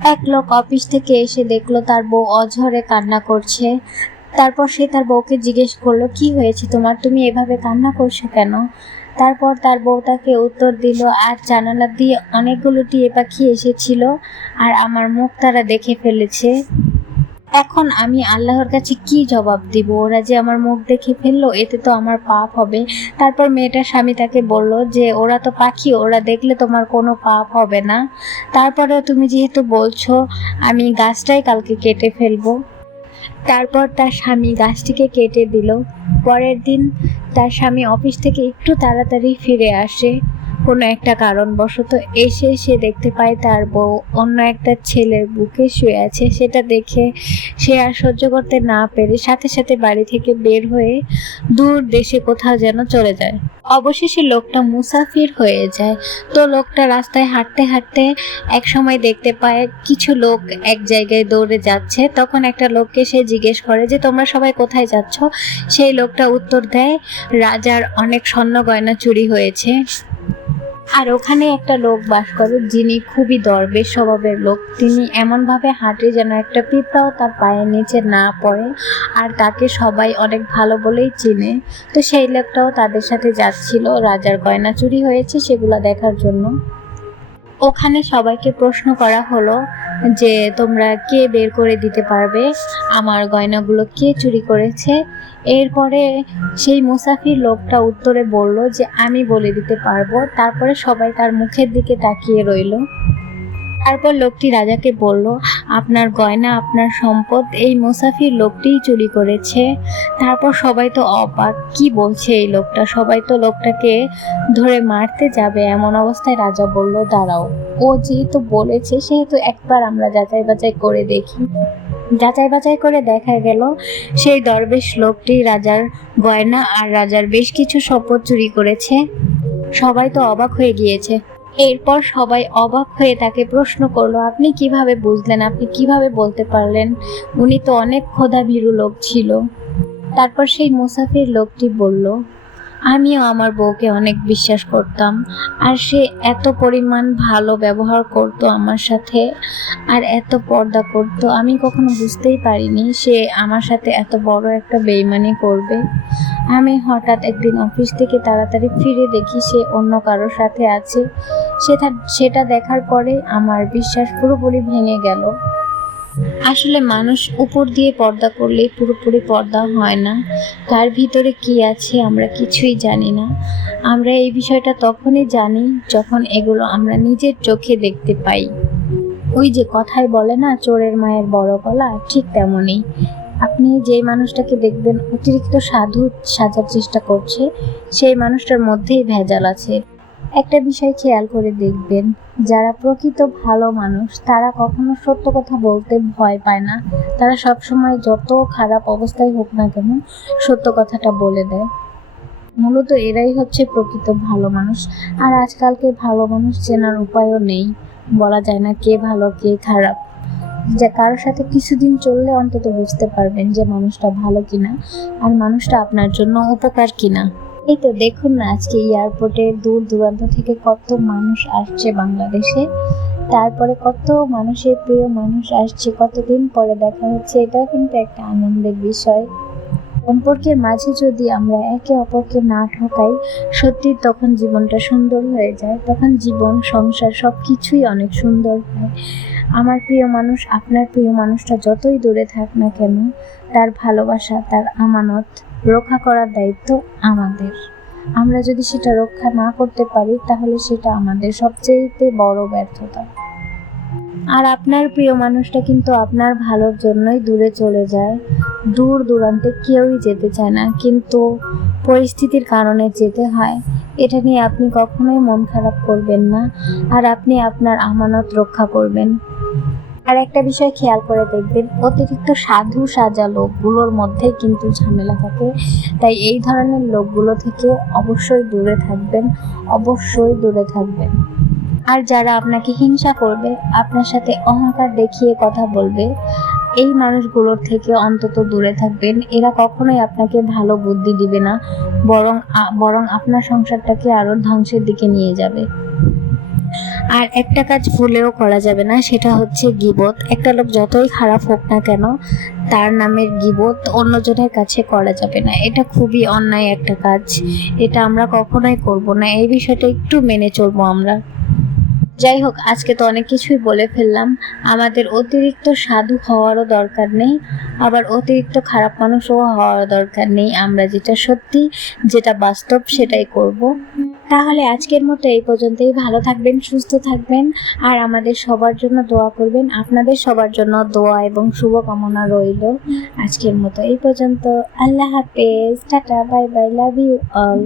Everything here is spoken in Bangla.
এক লোক অফিস থেকে এসে দেখলো তার বউ অঝরে কান্না করছে। তারপর সে তার বউকে জিজ্ঞেস করলো, কি হয়েছে তোমার, তুমি এভাবে কান্না করছো কেন? তারপর তার বউ তাকে উত্তর দিল, আর জানালা দিয়ে অনেকগুলো টিয়ে পাখি এসেছিল আর আমার মুখ তারা দেখে ফেলেছে। এখন আমি আল্লাহর কাছে কি জবাব দিব? ওরা যে আমার মুখ দেখে ফেললো, এতে তো আমার পাপ হবে। তারপর মেয়েটার স্বামী তাকে বলল যে ওরা তো পাখি, ওরা দেখলে তোমার কোনো পাপ হবে না। তারপরেও তুমি যেহেতু বলছো, আমি গাছটাই কালকে কেটে ফেলবো। তারপর তার স্বামী গাছটিকে কেটে দিল। পরের দিন তার স্বামী অফিস থেকে একটু তাড়াতাড়ি ফিরে আসে কোনো একটা কারণবশত। এসে সে দেখতে পায় তার বউ অন্য একটা ছেলের বুকে শুয়ে আছে। সেটা দেখে সে আর সহ্য করতে না পেরে সাথে সাথে বাড়ি থেকে বের হয়ে দূর দেশে কোথাও যেন চলে যায়। অবশেষে লোকটা মুসাফির হয়ে যায়। তো লোকটা রাস্তায় হাঁটতে হাঁটতে এক সময় দেখতে পায় কিছু লোক এক জায়গায় দৌড়ে যাচ্ছে। তখন একটা লোককে সে জিজ্ঞেস করে যে তোমরা সবাই কোথায় যাচ্ছ? সেই লোকটা উত্তর দেয়, রাজার অনেক স্বর্ণ গয়না চুরি হয়েছে। আর ওখানে একটা লোক বাস করে যিনি খুবই দরবেশ স্বভাবের লোক। তিনি এমন ভাবে হাঁটে যেন একটা পিঁপড়াও তার পায়ের নিচে না পড়ে, আর তাকে সবাই অনেক ভালো বলেই চিনে। তো সেই লোকটাও তাদের সাথে যাচ্ছিল রাজার গয়না চুরি হয়েছে সেগুলো দেখার জন্য। ওখানে সবাইকে প্রশ্ন করা হলো যে তোমরা কে বের করে দিতে পারবে আমার গয়নাগুলো কে চুরি করেছে? এরপরে সেই মুসাফির লোকটা উত্তরে বলল যে আমি বলে দিতে পারবো। তারপরে সবাই তার মুখের দিকে তাকিয়ে রইল। তারপর লোকটি রাজাকে বলল, আপনার গয়না, আপনার সম্পদ এই মুসাফির লোকটিই চুরি করেছে। তারপর সবাই তো অবাক, কি বলছে এই লোকটা? সবাই তো লোকটাকে ধরে মারতে যাবে। এমন অবস্থায় রাজা বলল, দাঁড়াও, ও যেহেতু বলেছে সেহেতু একবার আমরা যাচাই বাছাই করে দেখি। যাচাই বাছাই করে দেখা গেল সেই দরবেশ লোকটি রাজার গয়না আর রাজার বেশ কিছু সম্পদ চুরি করেছে। সবাই তো অবাক হয়ে গিয়েছে। এরপর সবাই অবাক হয়ে তাকে প্রশ্ন করলো, আপনি কিভাবে বুঝলেন, আপনি কিভাবে বলতে পারলেন? উনি তো অনেক ক্ষুধাভীরু লোক ছিল। তারপর সেই মুসাফির লোকটি বলল, আমিও আমার বউকে অনেক বিশ্বাস করতাম, আর সে এত পরিমাণ ভালো ব্যবহার করতো আমার সাথে, আর এত পর্দা করতো, আমি কখনো বুঝতেই পারিনি সে আমার সাথে এত বড় একটা বেইমানি করবে। আমি হঠাৎ একদিন অফিস থেকে তাড়াতাড়ি ফিরে দেখি সে অন্য কারোর সাথে আছে। সেটা দেখার পরে আমার বিশ্বাস পুরোপুরি ভেঙে গেল। আসলে মানুষ উপর দিয়ে পর্দা করলেই পুরোপুরি পর্দা হয় না। তার ভিতরে কি আছে আমরা কিছুই জানি না। আমরা এই বিষয়টা তখনই জানি যখন এগুলো আমরা নিজের চোখে দেখতে পাই। ওই যে কথায় বলে না, চোরের মায়ের বড় গলা, ঠিক তেমনই। আপনি যেই মানুষটাকে দেখবেন অতিরিক্ত সাধু সাজার চেষ্টা করছে, সেই মানুষটার মধ্যেই ভেজাল আছে। একটা বিষয় খেয়াল করে দেখবেন, যারা প্রকৃত ভালো মানুষ তারা কখনো সত্য কথা বলতে ভয় পায় না। তারা সবসময় যত খারাপ অবস্থায় হোক না কেন সত্য কথাটা বলে দেয়। মূলত এরাই হচ্ছে প্রকৃত ভালো মানুষ। আর আজকালকে ভালো মানুষ চেনার উপায়ও নেই, বলা যায় না কে ভালো কে খারাপ। যে কারোর সাথে কিছুদিন চললে অন্তত বুঝতে পারবেন যে মানুষটা ভালো কিনা আর মানুষটা আপনার জন্য উপকার কিনা। এই তো দেখুন না, আজকে এয়ারপোর্টে দূর দূরান্ত থেকে কত মানুষ আসছে বাংলাদেশে। তারপরে কত মানুষের প্রিয় মানুষ আসছে, কতদিন পরে দেখা হচ্ছে। এটাও কিন্তু একটা আনন্দের বিষয়। সম্পর্কের মাঝে যদি আমরা একে অপরকে না ঠকাই, সত্যি তখন জীবনটা সুন্দর হয়ে যায়। তখন জীবন সংসার সবকিছুই অনেক সুন্দর হয়। আমার প্রিয় মানুষ, আপনার প্রিয় মানুষটা যতই দূরে থাক না কেন, তার ভালোবাসা, তার আমানত রক্ষা করার দায়িত্ব আমাদের। আমরা যদি সেটা রক্ষা না করতে পারি তাহলে সেটা আমাদের সবচেয়ে বড় ব্যর্থতা। আর আপনার প্রিয় মানুষটা কিন্তু আপনার ভালোর জন্যই দূরে চলে যায়। দূর দূরান্তে কেউই যেতে চায় না, কিন্তু পরিস্থিতির কারণে যেতে হয়। এটা নিয়ে আপনি কখনোই মন খারাপ করবেন না, আর আপনি আপনার আমানত রক্ষা করবেন। আর একটা বিষয় খেয়াল করে দেখবেন, অতিরিক্ত সাধু সাজা লোকগুলোর মধ্যে কিন্তু ঝামেলা থাকে। তাই এই ধরনের লোকগুলো থেকে অবশ্যই দূরে থাকবেন, অবশ্যই দূরে থাকবেন। আর যারা আপনাকে হিংসা করবে, আপনার সাথে অহংকার দেখিয়ে কথা বলবে, এই মানুষগুলোর থেকে অন্তত দূরে থাকবেন। এরা কখনোই আপনাকে ভালো বুদ্ধি দিবে না, বরং আপনার সংসারটাকে আরো ধ্বংসের দিকে নিয়ে যাবে। আর একটা কাজ ভুলেও করা যাবে না, সেটা হচ্ছে গীবত। একটা লোক যতই খারাপ হোক না কেন, তার নামের গীবত অন্যজনের কাছে করা যাবে না। এটা খুবই অন্যায় একটা কাজ, এটা আমরা কখনোই করব না। এই বিষয়টা একটু মেনে চলবো আমরা। যাই হোক, আজকে তো অনেক কিছুই বলে ফেললাম। আমাদের অতিরিক্ত সাধু হওয়ারও দরকার নেই, আবার অতিরিক্ত খারাপ মানুষও হওয়ার দরকার নেই। আমরা যেটা সত্যি, যেটা বাস্তব, সেটাই করব। তাহলে আজকের মতো এই পর্যন্তই। ভালো থাকবেন, সুস্থ থাকবেন, আর আমাদের সবার জন্য দোয়া করবেন। আপনাদের সবার জন্য দোয়া এবং শুভকামনা রইল। আজকের মতো এই পর্যন্ত। আল্লাহ হাফেজ, tata, bye bye, love you all.